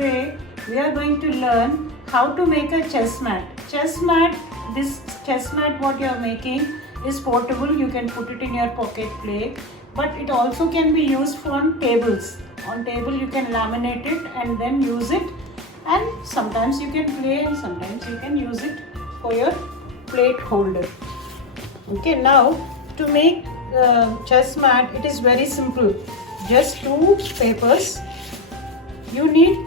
today we are going to learn how to make a chess mat. This chess mat what you are making is portable. You can put it in your pocket play, but it also can be used on tables. On table you can laminate it and then use it, and sometimes you can play and sometimes you can use it for your plate holder. Okay, now to make chess mat, it is very simple. Just two papers. You need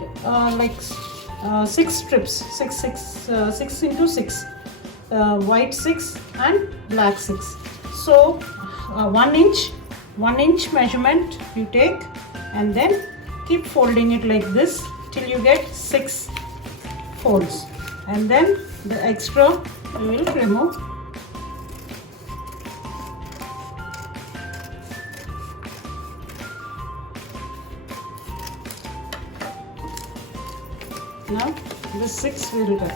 six strips, six into six, white six and black six. So 1 inch measurement you take, and then keep folding it like this till you get 6 folds, and then the extra you will remove. Now the 6 will cut.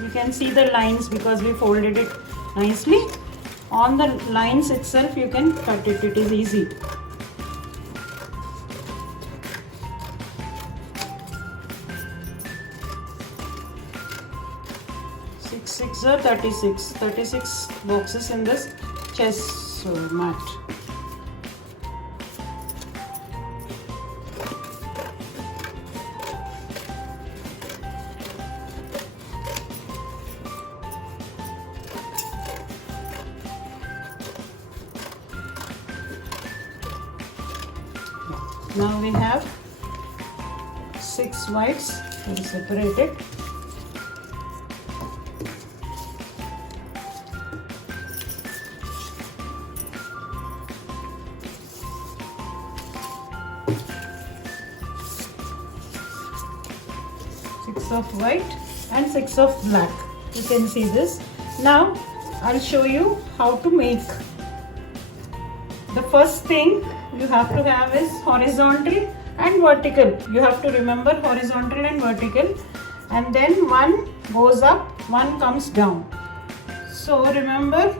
You can see the lines because we folded it nicely. On the lines itself you can cut it. It is easy. Six are 36. 36 boxes in this chess mat. Now we have 6 whites. We will separate it. Of white and 6 of black. You can see this. Now I'll show you how to make. The first thing you have to have is horizontal and vertical. You have to remember horizontal and vertical, and then one goes up, one comes down. So remember,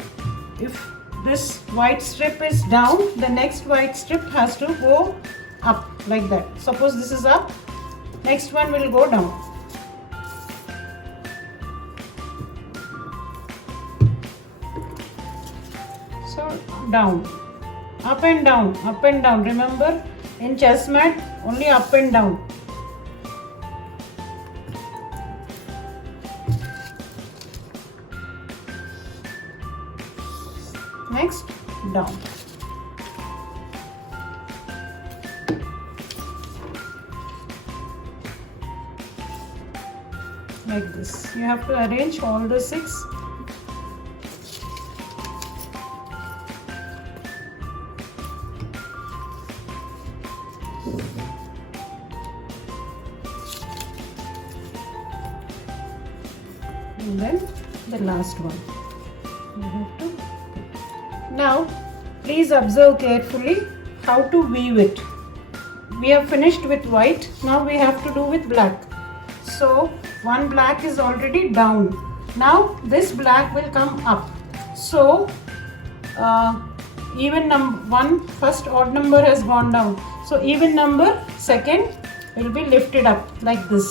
if this white strip is down, the next white strip has to go up like that. Suppose this is up, next one will go down. So down, up and down, up and down. Remember, in chess mat only up and down. Next, down. Like this. You have to arrange all the 6. And then the last one. You have to. Now, please observe carefully how to weave it. We have finished with white. Now we have to do with black. So one black is already down. Now this black will come up. So even number 1, first odd number has gone down. So even number second will be lifted up like this.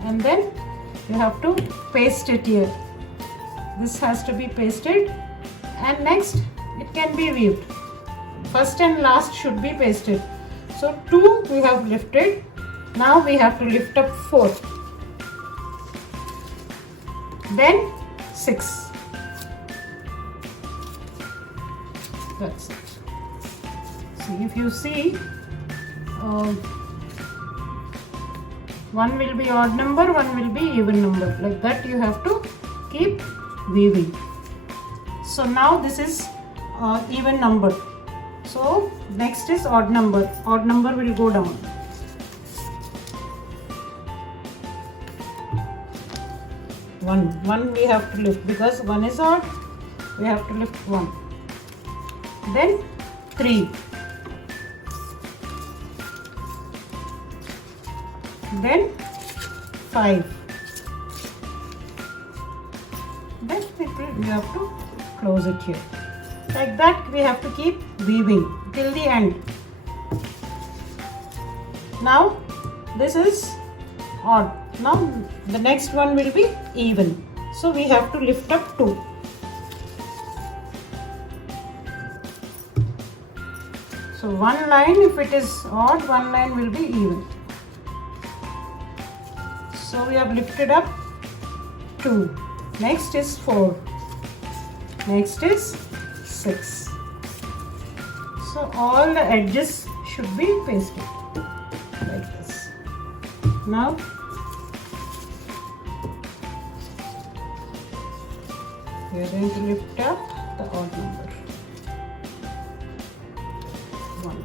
And then you have to paste it here. This has to be pasted, and next it can be weaved. First and last should be pasted. So 2 we have lifted. Now we have to lift up 4. Then 6. That's it. See, if you see, one will be odd number, one will be even number. Like that you have to keep weaving. So now this is even number. So next is odd number. Odd number will go down. One we have to lift because 1 is odd. We have to lift 1. Then 3. Then 5. then you have to close it here. Like that we have to keep weaving till the end. Now this is odd. Now the next one will be even. So we have to lift up 2. So one line, if it is odd, one line will be even. So we have lifted up 2. Next is 4. Next is 6. So all the edges should be pasted like this. Now we are going to lift up the odd number 1.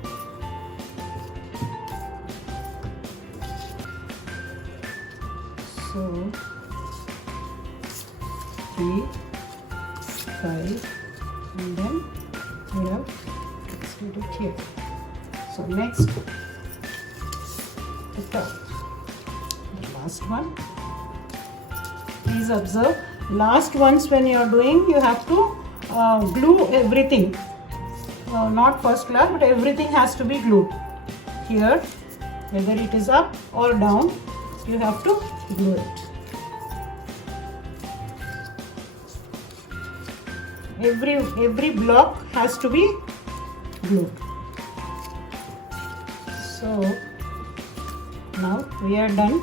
So 3, 5, and then we have extended it here. So next, the top, the last one. Please observe, last ones when you are doing, you have to glue everything. Not first layer, but everything has to be glued. Here, whether it is up or down, you have to glue it. Every block has to be glued. So now we are done.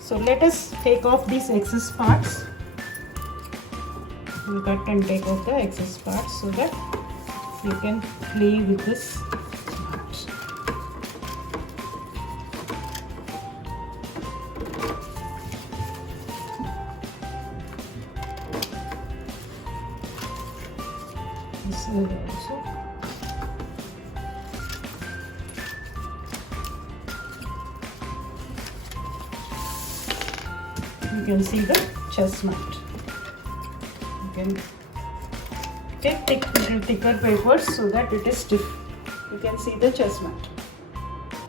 So let us take off these excess parts. We'll cut and take off the excess parts so that you can play with this part. This is also. You can see the chestnut. You can take little thicker papers so that it is stiff. You can see the chestnut.